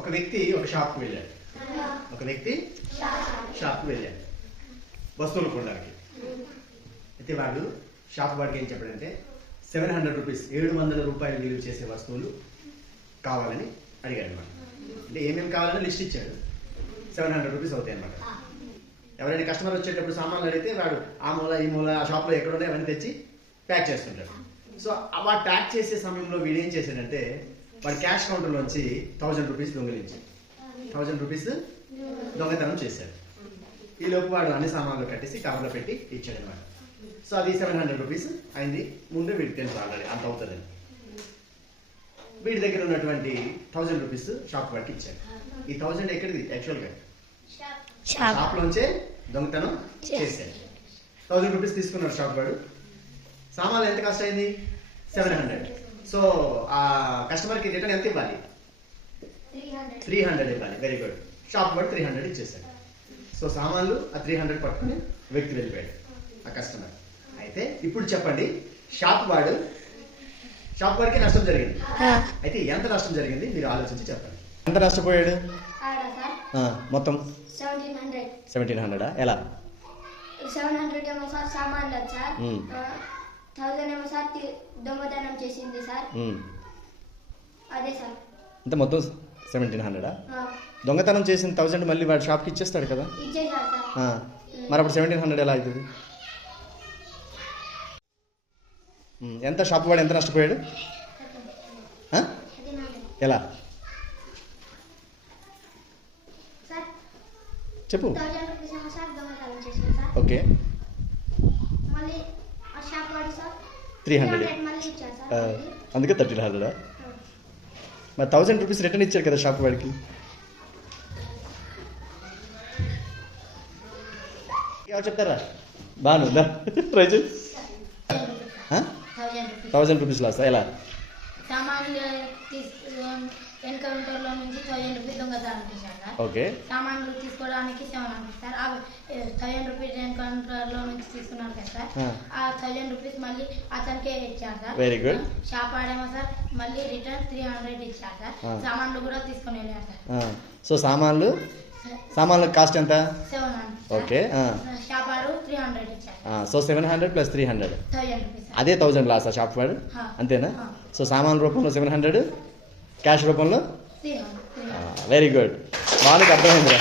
ఒక వ్యక్తి ఒక షాప్కి వెళ్ళాడు. వస్తువులు కొనడానికి. అయితే వాడు షాప్ వాడికి ఏం చెప్పాడంటే 700 రూపీస్ 700 రూపాయలు విలువ చేసే వస్తువులు కావాలని అడిగాడు అనమాట. అంటే ఏమేమి కావాలని లిస్ట్ ఇచ్చాడు. 700 రూపీస్ అవుతాయి అనమాట. ఎవరైనా కస్టమర్ వచ్చేటప్పుడు సామాన్లు అడిగితే వాడు ఆ మూల ఈ మూల ఆ షాప్లో ఎక్కడ ఉన్నాయి అవన్నీ తెచ్చి ప్యాక్ చేస్తుంటాడు. సో వాడు ప్యాక్ చేసే సమయంలో వీడు ఏం చేశాడంటే వాడు క్యాష్ కౌంటర్లోంచి 1000 రూపీస్ దొంగిలించాడు. 1000 రూపీస్ దొంగతనం చేశాడు. ఈ లోపు వాడు అన్ని సామాన్లు కట్టేసి కవర్లో పెట్టి ఇచ్చాడు అనమాట. సో అది 700 రూపీస్ అయింది. ముందే వీడికి తెలుసు ఆల్రెడీ అంత అవుతుందని. వీడి దగ్గర ఉన్నటువంటి 1000 రూపీస్ షాప్ వాడికి ఇచ్చాడు. ఈ 1000 ఎక్కడిది యాక్చువల్గా షాప్ లోంచే దొంగతనం చేశాడు. 1000 రూపీస్ తీసుకున్నాడు షాప్ వాడు. సామాన్లు ఎంత కాస్ట్ అయింది? 700. సో ఆ కస్టమర్కి రిటర్న్ ఎంత ఇవ్వాలి? 300 ఇవ్వాలి. Very good. షాప్ వాడు 300 ఇచ్చేసాడు. సో సామాన్లు ఆ 300 పట్టుకుని వ్యక్తి వెళ్ళిపోయాడు ఆ కస్టమర్. అయితే ఇప్పుడు చెప్పండి, షాప్ వాడికి నష్టం జరిగింది. అయితే ఎంత నష్టం జరిగింది మీరు ఆలోచించి చెప్పండి. ఎంత నష్టపోయాడు మొత్తం? 1700. ఎలా? 700 ఏమో సార్ సామాన్లు సార్, 1000 ఏమో సార్ దొంగతనం చేసింది సార్. అదే సార్. అంటే మొత్తం 1700. దొంగతనం చేసిన 1000 మళ్ళీ వాడు షాప్కి ఇచ్చేస్తాడు కదా. మరి అప్పుడు 1700 ఎలా అవుతుంది? ఎంత షాప్ వాడు ఎంత నష్టపోయాడు? ఎలా చెప్పు. ఓకే 300. అందుకే 1300. మరి 1000 రూపీస్ రిటర్న్ ఇచ్చారు కదా షాప్ వాడికి. ఎవరు చెప్తారా? బాగుందా? Prize 1000 rupees loss. ఎలా? సామాన్లు ఎన్కౌంటర్లో నుంచి 1000 రూపీస్ దొంగతనం చేశారు సార్. ఓకే. సామాన్లు తీసుకోవడానికి 700 సార్. ఆ 1000 రూపీస్ ఎన్కౌంటర్లో నుంచి తీసుకున్నారు కదా సార్. ఆ 1000 రూపీస్ మళ్ళీ అతనికే ఇచ్చారు సార్. Very good. షాప్ ఆడేమో సార్ మళ్ళీ రిటర్న్ 300 ఇచ్చారు సార్. సామాన్లు కూడా తీసుకొని వెళ్ళారు సార్. సో సామాన్లు కాస్ట్ ఎంత? 700. ఓకే. షాప్ వాడు 300 ఇచ్చారు. So 700 + 300 1000 rupees. అదే 1000 లాస్ ఆ షాప్ వాడు. అంతేనా? సో సామాన్ రూపంలో 700, క్యాష్ రూపంలో 300. Very good. బాగా అర్థమైందిరా.